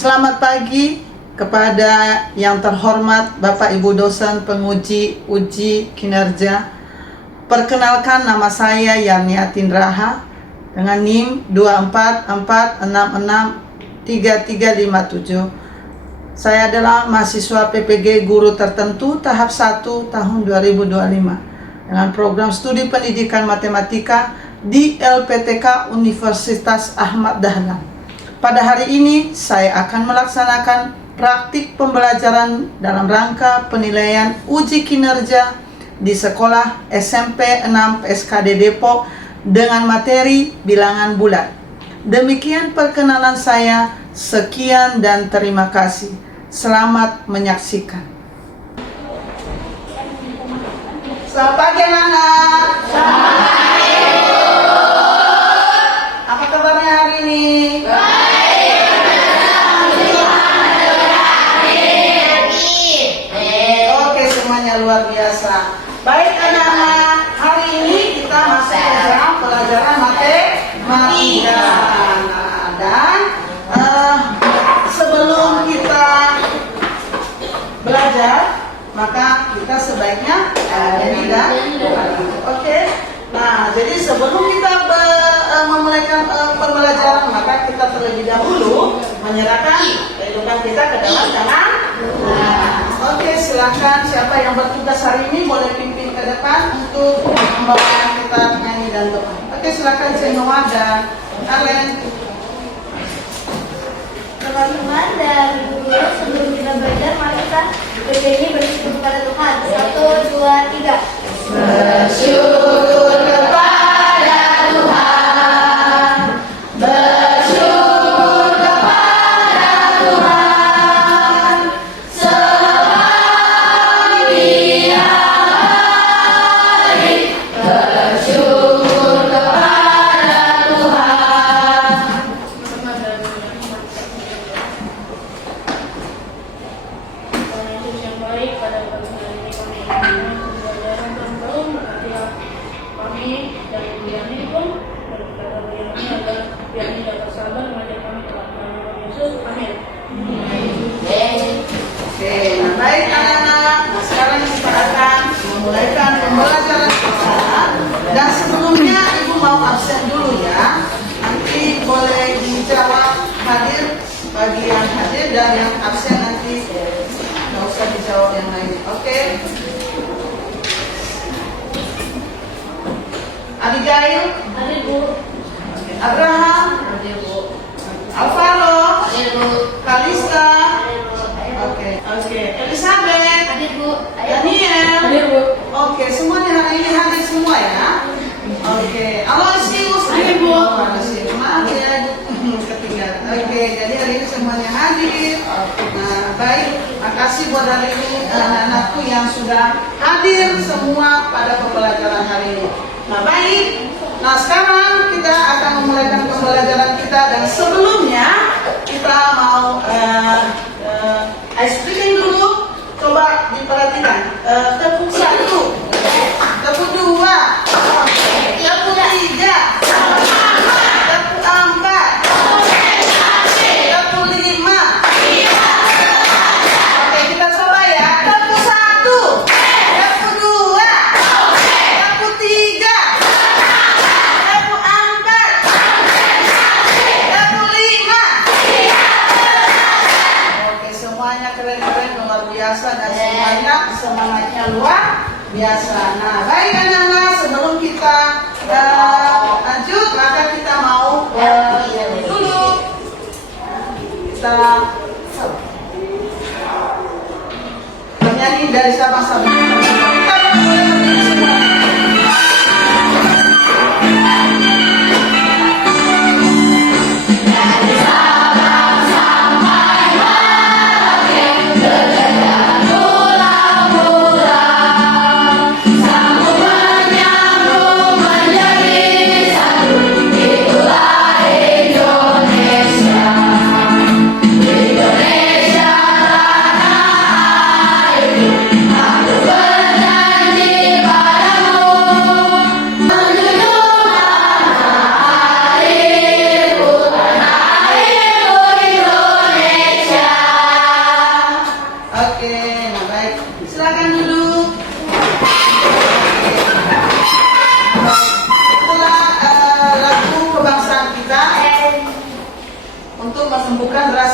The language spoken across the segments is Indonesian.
Selamat pagi kepada yang terhormat Bapak Ibu dosen penguji uji kinerja. Perkenalkan, nama saya Yarniatin Raha dengan NIM 244663357. Saya adalah mahasiswa PPG Guru Tertentu tahap 1 tahun 2025 dengan program studi pendidikan matematika di LPTK Universitas Ahmad Dahlan. Pada hari ini saya akan melaksanakan praktik pembelajaran dalam rangka penilaian uji kinerja di sekolah SMP 6 PSKD Depok dengan materi bilangan bulat. Demikian perkenalan saya, sekian dan terima kasih. Selamat menyaksikan. Selamat pagi anak-anak. Selamat pagi, Bu. Apa kabarnya hari ini? Baik. Oke, semuanya luar biasa. Baik anak-anak, hari ini kita masuk dalam pelajaran matematika. Dan sebelum kita belajar, maka kita sebaiknya nyanyi dan oke. Nah, jadi sebelum kita memulai pembelajaran, maka kita terlebih dahulu menyerahkan kehidupan kita ke dalam tangan. Oke, silakan siapa yang bertugas hari ini boleh pimpin ke depan untuk membawakan kita nyanyi dan doa. Oke, silakan Zenoa dan Kalian. Teman-teman dan guru, sebelum kita belajar, mari kita bernyanyi bersyukur kepada Tuhan. 1, 2, 3. Bersyukur kepada Tuhan. Bersyukur kepada Tuhan. Sebab Dia baik. Bersyukur kepada Tuhan. Yesus yang baik, pada pagi hari ini kami ingin pembelajaran tentang kami dan Biani pun berkata Biani agar Biani dapat sabar mengajar kami dalam nama Yesus. Amin. Oke, nah baik anak-anak. Nah sekarang kita akan memulaikan pembelajaran kita. Dan sebelumnya ibu mau absen dulu ya. Nanti boleh dijawab hadir bagi yang hadir, dan yang absen nanti nggak usah dijawab yang lain. Oke. Abigail, Hadir, Bu. Abraham, Hadir, Bu. Alvaro, Hadir, Bu. Kalista, oke, Elizabeth, Hadir, Bu. Daniel. Hadir, Bu. Oke, semuanya hari ini hadir semua ya. Oke, Aloysius. Hadir, Bu. Aloysius, maaf ya ketinggalan. Oke, jadi hari ini semuanya hadir. Nah, baik. Makasih buat hari ini anak-anakku yang sudah hadir semua pada pembelajaran hari ini. Nah, baik. Nah, sekarang kita akan memulaikan pembelajaran kita, dan sebelumnya kita mau ice breaking dulu. Coba diperhatikan. Tepuk 1, tepuk 2, tepuk 3, tepuk 4, tepuk 5. Oke, kita coba ya. Tepuk 1, tepuk 2, tepuk 3, tepuk 4, tepuk 5. Oke, semuanya keren-keren, luar biasa, dan semuanya semangatnya luar biasa. Nah, baik anak-anak, sebelum kita lanjut, maka kita mau dulu kita bernyanyi dari Sabang-Sabang. Kita boleh berdiri semua. Indonesia tanah airku, aku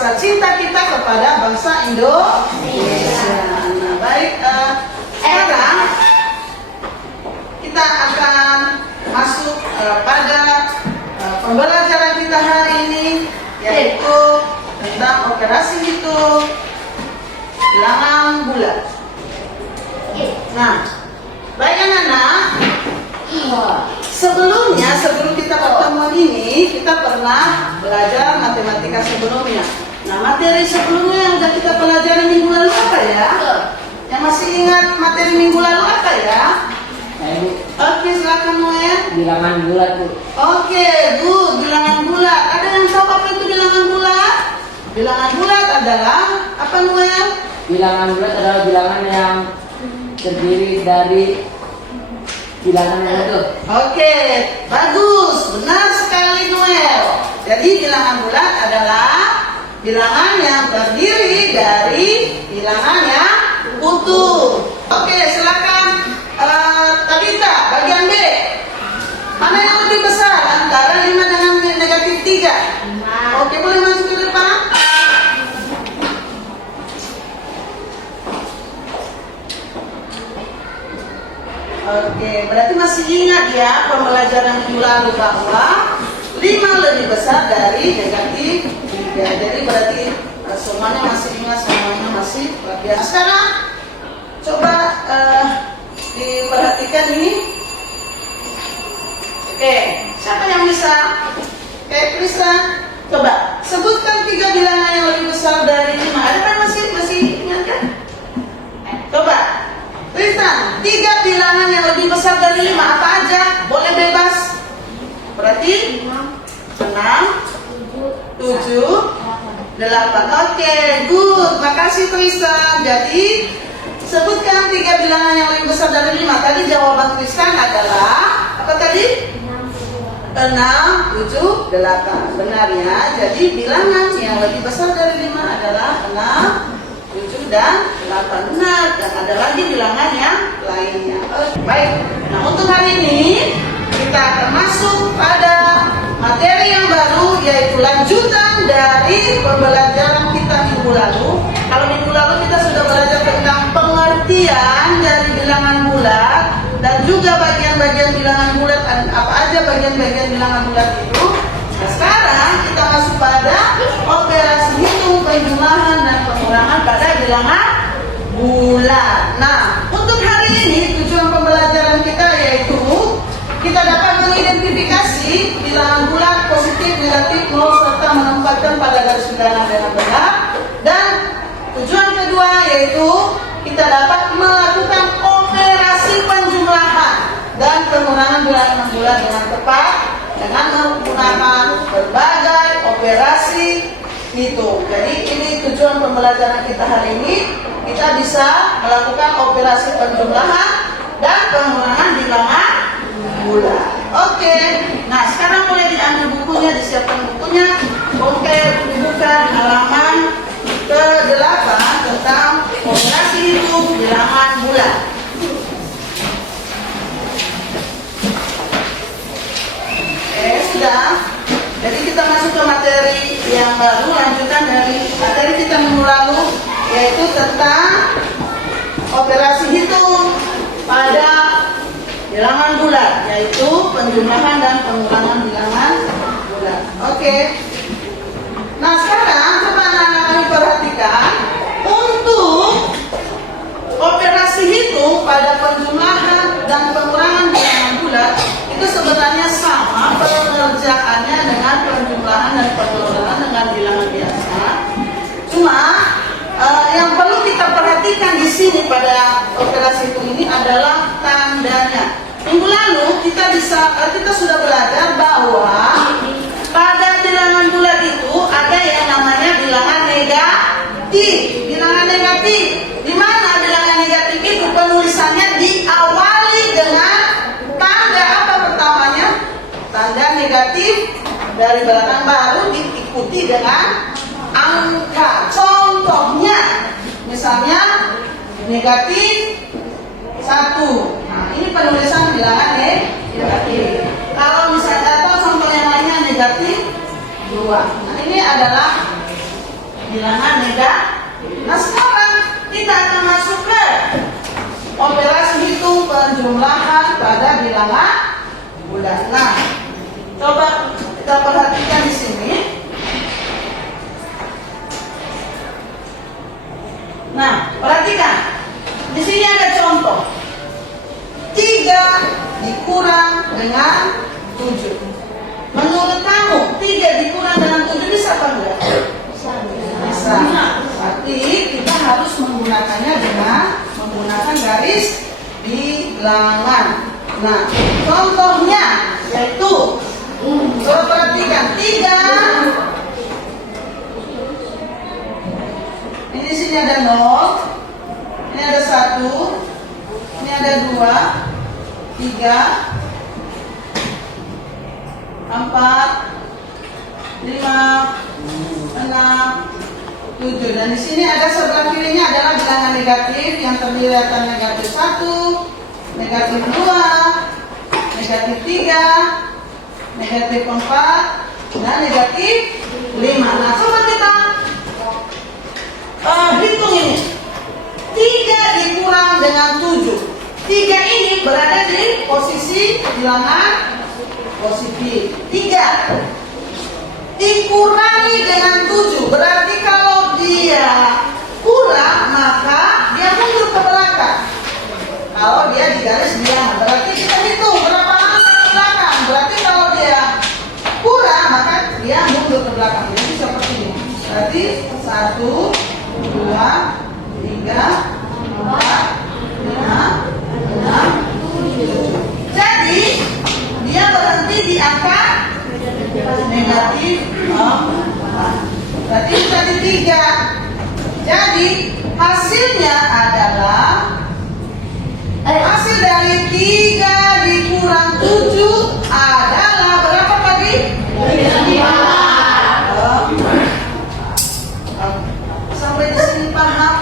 rasa cinta kita kepada bangsa Indonesia. Nah, baik, sekarang kita akan masuk pada pembelajaran kita hari ini, yaitu tentang operasi hitung bilangan bulat. Nah, baik anak-anak, sebelum kita pertemuan ini, kita pernah belajar matematika sebelumnya. Nah, materi sebelumnya yang sudah kita pelajari minggu lalu apa ya? Yang masih ingat materi minggu lalu apa ya? Oke, silakan Noel. Bilangan bulat, Bu. Oke, good, bilangan bulat. Ada yang tahu apa itu bilangan bulat? Bilangan bulat adalah apa, Noel? Bilangan bulat adalah bilangan yang terdiri dari bilangan yang itu. Oke, bagus, benar sekali Noel. Jadi bilangan bulat adalah bilangan yang terdiri dari bilangan yang utuh. Oke, silakan Tabita, bagian B. Mana yang lebih besar antara 5 dengan negatif 3? Oke, boleh masuk ke depan. Oke, berarti masih ingat ya pembelajaran minggu lalu bahwa 5 lebih besar dari negatif 3. Jadi berarti semuanya masih ingat, semuanya masih biasa. Sekarang coba diperhatikan ini. Oke, siapa yang bisa? Oke, Krista, coba sebutkan 3 bilangan yang lebih besar dari 5. Ada kan masih ingat kan? Coba Krista, 3 bilangan yang lebih besar dari 5 apa aja? Boleh bebas. Berarti 6, 7, 8. Oke, good. Makasih Krista. Jadi sebutkan 3 bilangan yang lebih besar dari 5. Tadi jawaban Krista adalah apa tadi? 6, 7, 8. Benar ya. Jadi bilangan yang lebih besar dari 5 adalah 6, 7, dan 8. Benar. Dan ada lagi bilangan yang lainnya. Baik. Nah, untuk hari ini kita akan masuk pada materi yang baru, yaitu lanjutan dari pembelajaran kita minggu lalu. Kalau minggu lalu kita sudah belajar tentang pengertian dari bilangan bulat dan juga bagian-bagian bilangan bulat, apa aja bagian-bagian bilangan bulat itu. Nah, sekarang kita masuk pada operasi hitung penjumlahan dan pengurangan pada bilangan bulat. Nah, untuk hari ini tujuan pembelajaran kita yaitu kita dapat mengidentifikasi bilangan bulat positif, negatif, nol, serta menempatkan pada garis bilangan dengan benar. Dan tujuan kedua yaitu kita dapat melakukan operasi penjumlahan dan pengurangan bilangan bulat dengan tepat dengan menggunakan berbagai operasi hitung. Jadi ini tujuan pembelajaran kita hari ini. Kita bisa melakukan operasi penjumlahan dan pengurangan bilangan bulat. Oke, nah sekarang mulai diambil bukunya, disiapkan bukunya. Oke, dibuka halaman ke-8 tentang operasi hitung bilangan bulat. Oke, sudah. Jadi kita masuk ke materi yang baru, lanjutan dari materi kita minggu lalu, yaitu tentang operasi hitung pada bilangan bulat, yaitu penjumlahan dan pengurangan bilangan bulat. Oke. Nah, sekarang coba anak-anak kami perhatikan, untuk operasi hitung pada penjumlahan dan pengurangan bilangan bulat itu sebenarnya sama pengerjaannya dengan penjumlahan dan pengurangan dengan bilangan biasa. Cuma yang perlu kita perhatikan di sini pada operasi hitung ini adalah tandanya. Minggu lalu kita sudah belajar bahwa pada bilangan bulat itu ada yang namanya bilangan negatif. Bilangan negatif, di mana bilangan negatif itu penulisannya diawali dengan tanda apa pertamanya? Tanda negatif, dari belakang baru diikuti dengan angka. Contohnya, misalnya negatif 1. Nah, ini penulisan bilangan negatif. Kalau misalnya atau contoh yang lainnya negatif 2. Nah, ini adalah bilangan negatif. Nah sekarang kita akan masuk ke operasi hitung penjumlahan pada bilangan bulan. Nah, coba kita perhatikan di sini. Nah, perhatikan. Di sini ada contoh. 3 dikurang dengan 7. Menurut kamu 3 dikurang dengan 7 bisa apa enggak? Bisa. Berarti kita harus menggunakannya dengan menggunakan garis bilangan. Nah, contohnya yaitu coba perhatikan 3. Ini di sini ada 0, ini ada 1, ini ada 2, 3, 4, 5, 6, 7. Dan di sini ada sebelah kirinya adalah bilangan negatif yang terdiri atas negatif 1, negatif 2, negatif 3, negatif 4, dan negatif 5. Nah, coba kita hitung ini. 3 dikurang dengan 7. 3 ini berada di posisi bilangan positif. 3 dikurangi dengan 7. Berarti kalau dia kurang maka dia mundur ke belakang. Kalau dia di garis bilangan, berarti kita hitung berapa lama ke belakang. Berarti kalau dia kurang maka dia mundur ke belakang. Jadi seperti ini. Berarti 1, 2, 3, 4, 5, 6, 7. Jadi dia berhenti di angka negatif 4. Berarti tadi 3. Jadi hasilnya adalah hasil dari 3 dikurang 7 adalah berapa tadi? 5. Sampai di sini paham?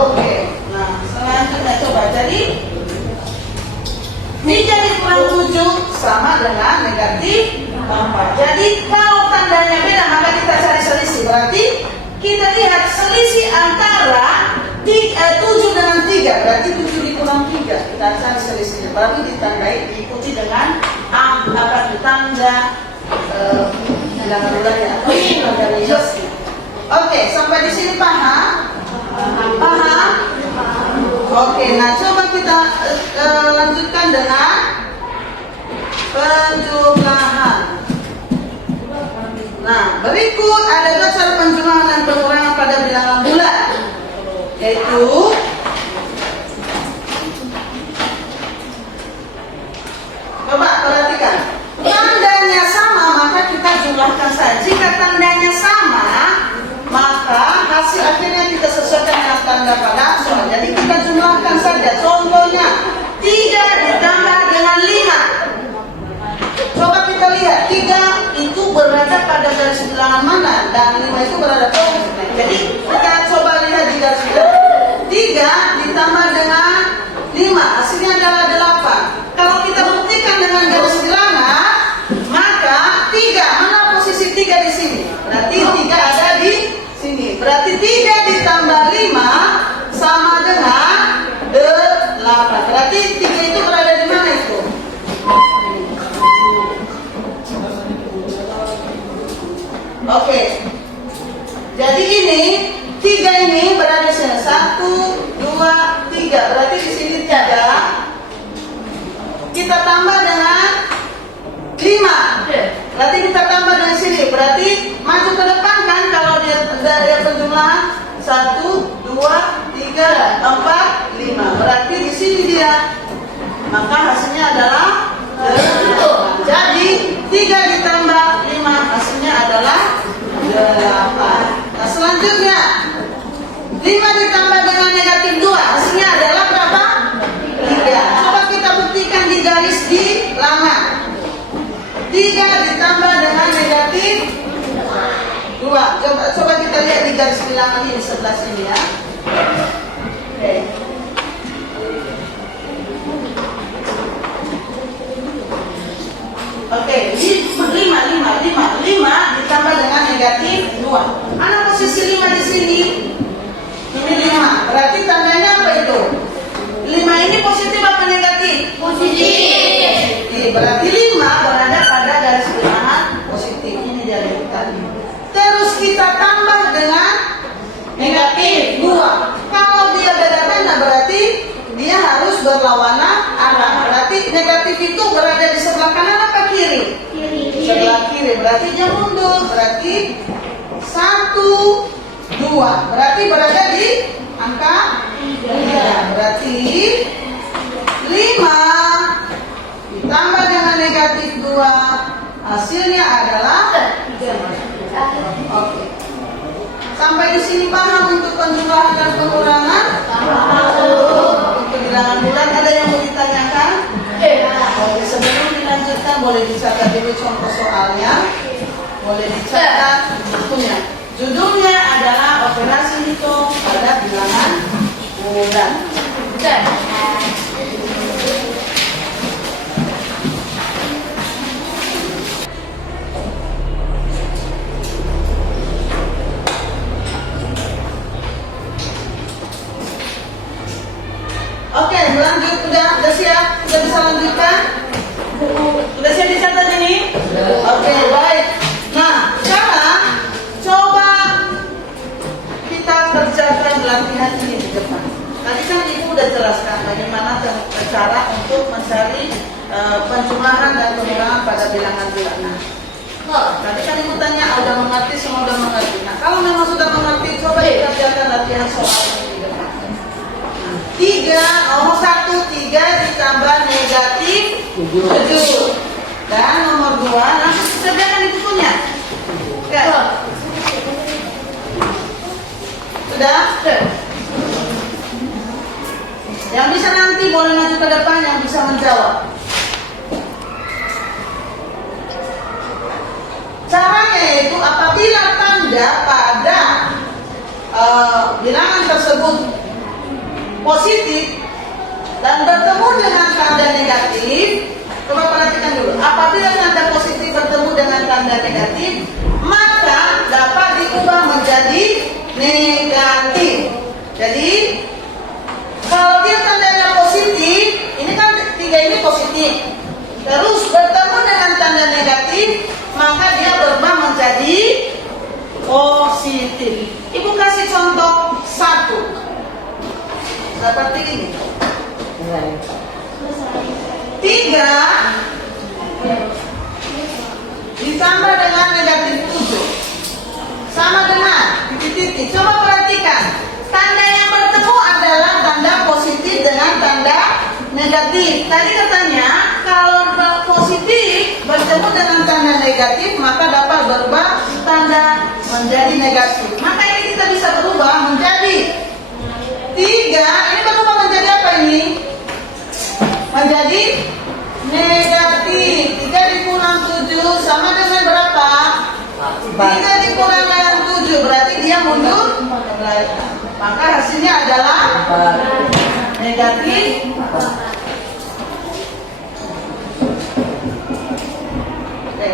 Oke. Nah, selanjutnya coba. Jadi 3 dikurang 7 sama dengan negatif 4. Jadi kalau tandanya beda maka kita cari selisih. Berarti kita lihat selisih antara 7 dengan 3. Berarti 7 dikurang 3. Kita cari selisihnya. Baru ditandai, diikuti dengan tanda bilangan bulannya atau tanda minusnya. Oke, sampai di sini paham? Paham? Oke, nah coba kita lanjutkan dengan penjumlahan. Nah, berikut ada 2 cara penjumlahan dan pengurangan pada bilangan bulan, yaitu coba perhatikan. Tandanya sama maka kita jumlahkan saja. Jika tandanya sama maka hasil akhirnya kita sesuaikan dengan tanda pada soal. Jadi kita jumlahkan saja. Contohnya 3 ditambah dengan 5. Coba kita lihat 3 itu berada pada garis bilangan mana dan 5 itu berada pada. Jadi kita coba lihat di garis bilangan. 3 ditambah dengan 5 hasilnya adalah 8. Kalau kita buktikan dengan garis bilangan maka 3 mana posisi 3 di sini? Berarti 3 ada di sini. Berarti 3 ditambah 5 sama dengan 8. Berarti 3 itu berada di mana itu? Oke. Jadi ini 3 ini berada di sini. 1, 2, 3. Berarti di sini 3. Kita tambah dengan 5. Berarti kita tambah dengan sini. Berarti maju ke depan kan kalau dia dari penjumlahan 1, 2, 3, 4, 5. Berarti di sini dia. Maka hasilnya adalah 8. Jadi 3 ditambah 5 hasilnya adalah 8. Nah selanjutnya 5 ditambah dengan negatif 2 hasilnya adalah berapa? 3. Coba kita buktikan di garis bilangan. 3 ditambah dengan negatif 2. Coba kita lihat di garis bilangan ini sebelah sini ya. Oke. Oke, 5 harus berlawanan arah. Berarti negatif itu berada di sebelah kanan apa kiri? Sebelah kiri. Berarti dia mundur. Berarti 1, 2. Berarti berada di angka 3. Berarti 5 ditambah dengan negatif 2, hasilnya adalah 3. Oke. Sampai di sini paham untuk penjumlahan dan pengurangan? Untuk bilangan bulan ada yang mau ditanyakan? Oke, sebelum dilanjutkan boleh dicatat dulu contoh soalnya. Boleh dicatat bukunya. Judulnya adalah operasi hitung pada bilangan bulan. Oke, lanjut. Udah siap? Udah bisa lanjutkan? Udah siap dicatat ini? Oke, baik. Nah, sekarang coba kita kerjakan latihan ini di depan. Tadi kan Ibu udah jelaskan bagaimana cara untuk mencari penjumlahan dan pengurangan pada bilangan bulanan. Tadi kan Ibu tanya, udah mengerti? Semua udah mengerti. Nah, kalau memang sudah mengerti, coba dikerjakan latihan soal ini di depan. 3, nomor 1, 3 ditambah negatif 7. Dan nomor 2, langsung dikerjakan di bukunya. Sudah? Yang bisa nanti boleh maju ke depan, yang bisa menjawab. Caranya yaitu apabila tanda pada bilangan tersebut positif dan bertemu dengan tanda negatif, coba perhatikan dulu. Apabila tanda positif bertemu dengan tanda negatif, maka dapat diubah menjadi negatif. Jadi kalau dia tandanya positif, ini kan 3 ini positif, terus bertemu dengan tanda negatif, maka dia berubah menjadi positif. Ibu kasih contoh 1. Seperti ini. 3 ditambah dengan negatif 7 sama dengan titik-titik. Coba perhatikan, tanda yang bertemu adalah tanda positif dengan tanda negatif. Tadi katanya kalau positif bertemu dengan tanda negatif, maka dapat berubah tanda menjadi negatif. Maka ini kita bisa berubah menjadi 3, ini berubah menjadi apa ini? Menjadi negatif. 3 dikurangi 7 sama dengan berapa? 3 dikurangi dengan 7, berarti dia mundur ke belakang. Maka hasilnya adalah negatif 4. Oke.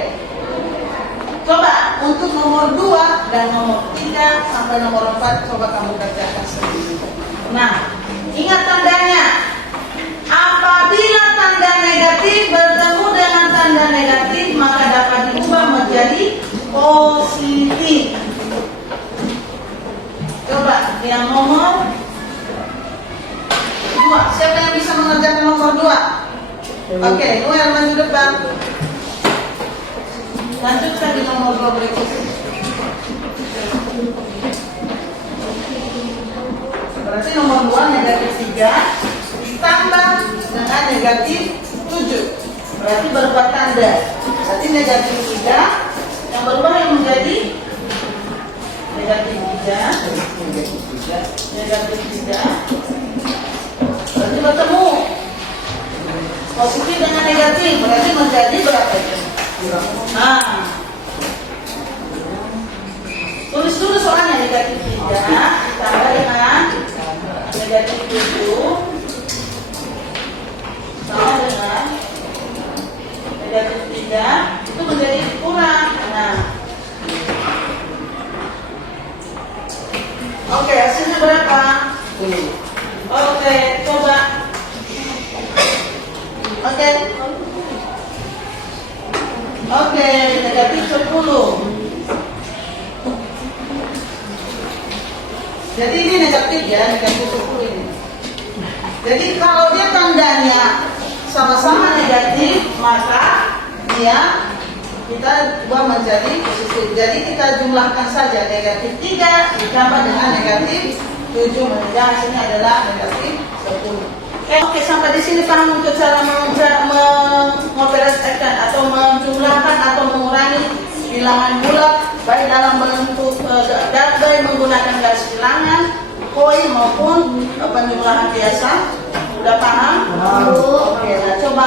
Coba untuk nomor 2 dan nomor 3 sampai nomor 4 coba kamu kerjakan sendiri. Nah, ingat tandanya. Apabila tanda negatif bertemu dengan tanda negatif, maka dapat diubah menjadi positif. Coba yang nomor 2. Siapa yang bisa mengerjakan nomor 2? Oke, Noel maju depan. Lanjutkan di nomor 2 berikutnya. Berarti nomor 2 negatif 3 ditambah dengan negatif 7. Berarti berubah tanda. Berarti negatif 3 yang berubah yang menjadi negatif 3. Negatif 3. Berarti bertemu positif dengan negatif. Berarti menjadi berapa itu? Nah, tulis dulu soalnya negatif 3 ditambah dengan negatif 7 sama dengan negatif 3 itu menjadi kurang. Nah, oke, hasilnya berapa? Oke, coba. Oke, negatif 10. Jadi ini negatif ya, negatif 10 ini. Jadi kalau dia tandanya sama-sama negatif, maka dia kita ubah menjadi positif. Jadi kita jumlahkan saja negatif 3 ditambah dengan negatif 7 menjadi hasilnya adalah negatif 10. Oke, sampai di sini paham untuk cara mengoperasikan atau menjumlahkan atau mengurangi bilangan bulat baik dalam bentuk baik menggunakan garis bilangan, koin maupun penjumlahan biasa. Udah paham? Oke, nah coba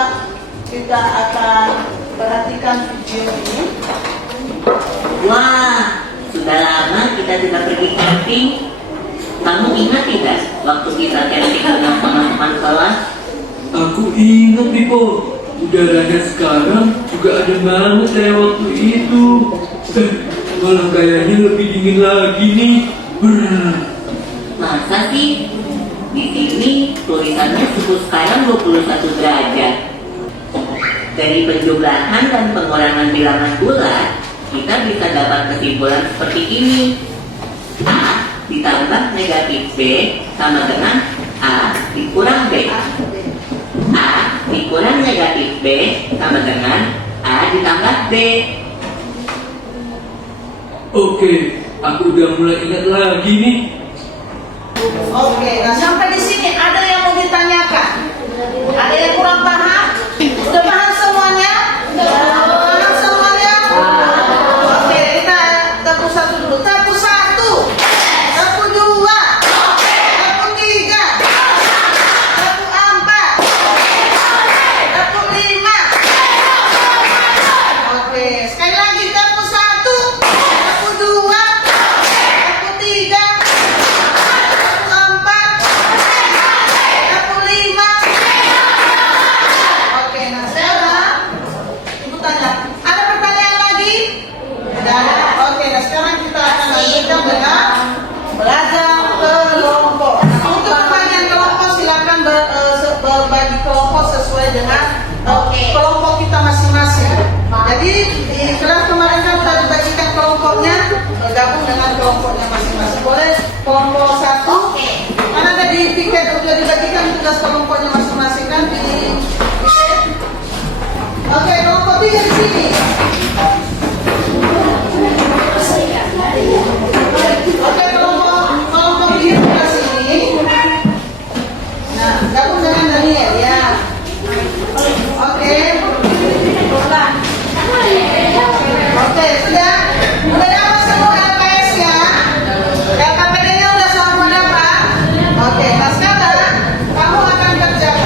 kita akan perhatikan video ini. Wah, sudah lama kita tidak pergi camping. Kamu ingat tidak waktu kita camping dengan teman-teman kelas? Aku ingat Pipo, udaranya sekarang juga ada banget kayak waktu itu. Malah kayaknya lebih dingin lagi nih. Masa sih? Di sini tulisannya suhu sekarang 21 derajat. Dari penjumlahan dan pengurangan bilangan bulat, kita bisa dapat kesimpulan seperti ini. A ditambah negatif B sama dengan A dikurang B. A dikurang negatif B sama dengan A ditambah B. Oke, aku udah mulai ingat lagi nih. Oke, nah sampai di sini ada yang mau ditanyakan? Ada yang kurang paham? Udah paham semuanya? Paham semuanya? Oke, kita tapu satu dulu. Tapu 1, tapu 2, tapu 3, tapu 4, tapu 5. Oke, sekali lagi tapu 1, tapu 2, tapu 3, tapu 4, tapu 5. Oke, nah sekarang Ibu tanya, ada pertanyaan lagi? Tidak ada. Oke, nah sekarang kita akan lanjutkan dengan belajar kelompok. Nah, untuk pembagian kelompok silakan berbagi kelompok sesuai dengan kelompok kita masing-masing. Jadi di kelas kemarin kan sudah dibagikan kelompoknya, bergabung dengan kelompoknya masing-masing. Boleh kelompok 1. Kan ada di tiket sudah dibagikan tugas kelompoknya masing-masing kan di tiket. Oke, kelompok 3 di sini. Oke, kelompok 3 di sini. Nah, gabung dengan Daniel ya. Oke. Oke, sudah dapat semua LPS ya. LKPD-nya udah semua dapat. Oke, nah sekarang kamu akan kerjakan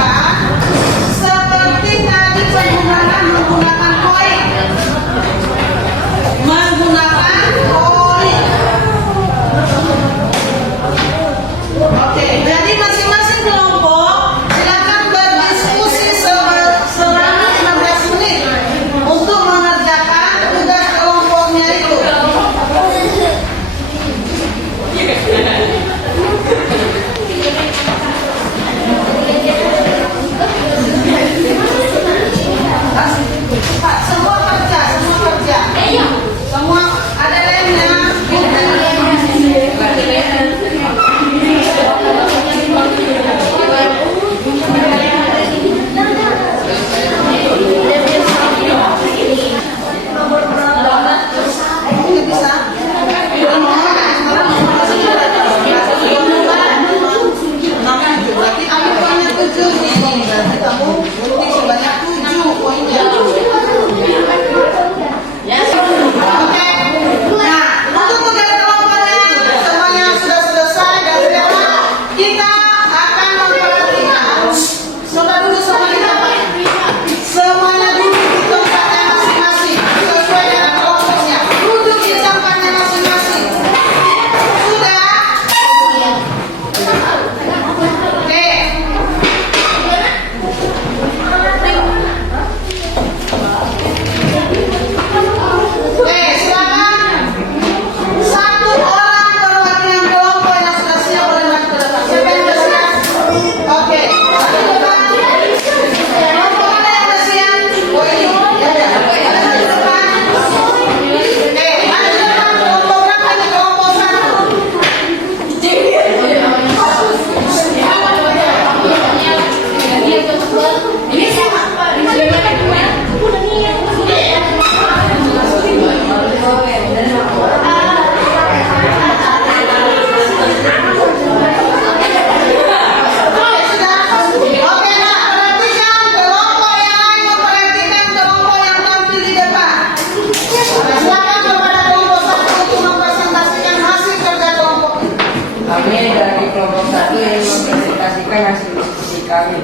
Matematika yang seperti kami.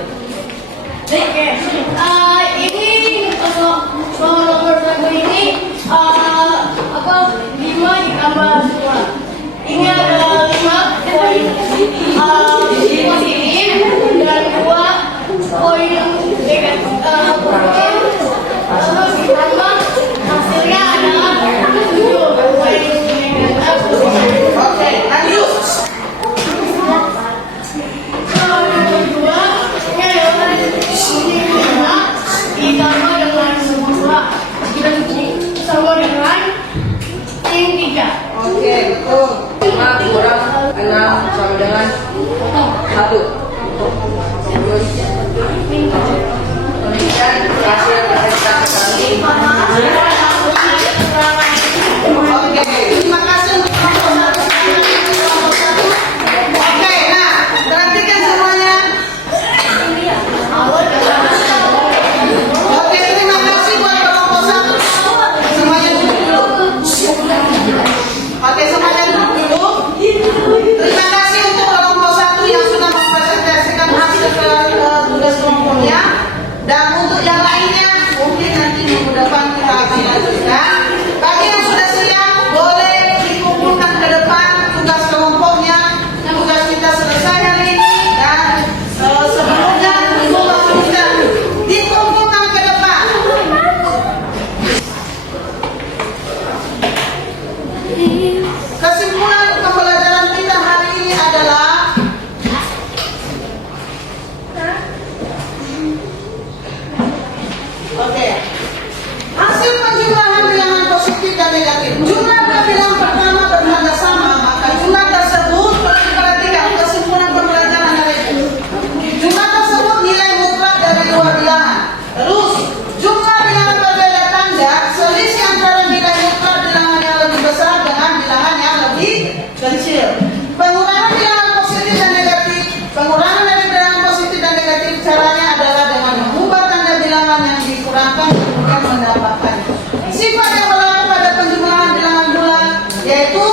Oke, ini soal nomor 1 ini apa 5 ditambah 2. Ini ada 5 poin positif dan 2 poin negatif. Ditambah hasilnya adalah 7 poin negatif. Oke, lanjut. Kalau yang kedua, ini adalah ini 5 ditambah dengan 2 sama dengan yang 3. Oke, betul. 5 kurang 6 sama dengan 1. Demikian hasil presentasi kami. Oke, terima kasih untuk kelompok 1. Oke, nah, perhatikan semuanya. Oke, terima kasih buat kelompok 1. Semuanya duduk dulu. Oke, semuanya duduk dulu. Terima kasih untuk kelompok 1 yang sudah mempresentasikan hasil tugas kelompoknya. Dan untuk yang lainnya, mungkin nanti minggu depan kita akan lanjutkan. Bagi yang sudah siap, boleh dikumpulkan ke depan tugas kelompoknya. Tugas kita selesai hari ini dan sebelumnya kita dikumpulkan ke depan. Kesimpulan pembelajaran kita hari ini adalah oke. Hasil penjumlahan bilangan positif dan negatif. Jumlah bilangan pertama bertanda sama, maka jumlah tersebut perlu diperhatikan kesimpulan pembelajaran hari ini. Jumlah tersebut nilai mutlak dari dua bilangan. Terus, jumlah bilangan berbeda tanda, selisih antara nilai mutlak bilangan yang lebih besar dengan bilangan yang lebih kecil. Pengurangan bilangan positif dan negatif. Pengurangan dari bilangan positif dan negatif caranya adalah dengan mengubah tanda bilangan yang dikurangkan kemudian mendapatkan sifat yang berlaku pada penjumlahan bilangan bulat, yaitu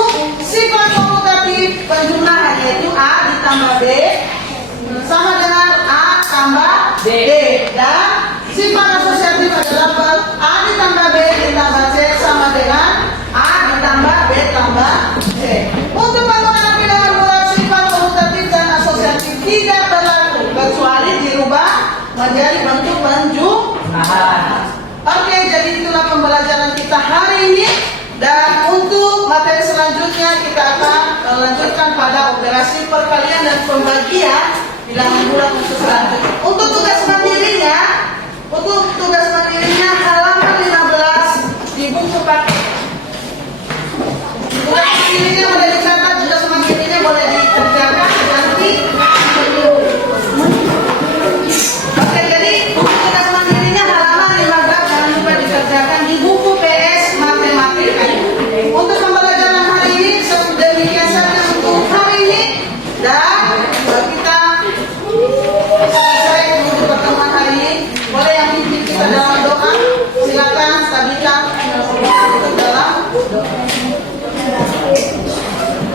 sifat komutatif penjumlahan, yaitu A ditambah B sama dengan A tambah B, dan sifat asosiatif adalah A ditambah B ditambah C sama dengan A ditambah B tambah C. Untuk pengurangan bilangan bulat, sifat komutatif dan asosiatif tidak berlaku kecuali dirubah menjadi bentuk penjumlahan. Oke, jadi itulah pembelajaran kita hari ini. Dan untuk materi selanjutnya kita akan lanjutkan pada operasi perkalian dan pembagian bilangan bulat untuk selanjutnya. Untuk tugas mandirinya halaman 15 di buku paket. Tugas mandirinya boleh dicatat, tugas mandirinya boleh dikerjakan nanti. Oke, jadi tugas mandirinya halaman 15 jangan lupa dikerjakan di buku PS Matematika. Untuk pembelajaran hari ini demikian saja untuk hari ini, dan kita selesai untuk pertemuan hari ini. Boleh yang pimpin kita dalam doa, silakan Sabita untuk dalam doa.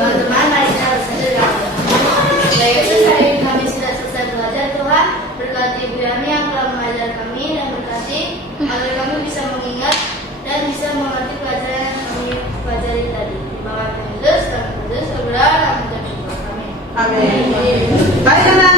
Teman-teman, mari kita bersatu. Baik, hari ini kami sudah selesai belajar. Tuhan berkati Ibu Yani yang telah mengajar kami, dan berkati agar kami bisa mengingat dan bisa mengerti pelajaran yang kami pelajari tadi. Terima kasih Yesus, kami berdoa, kami bersyukur. Amin. Amin. Baik, anak.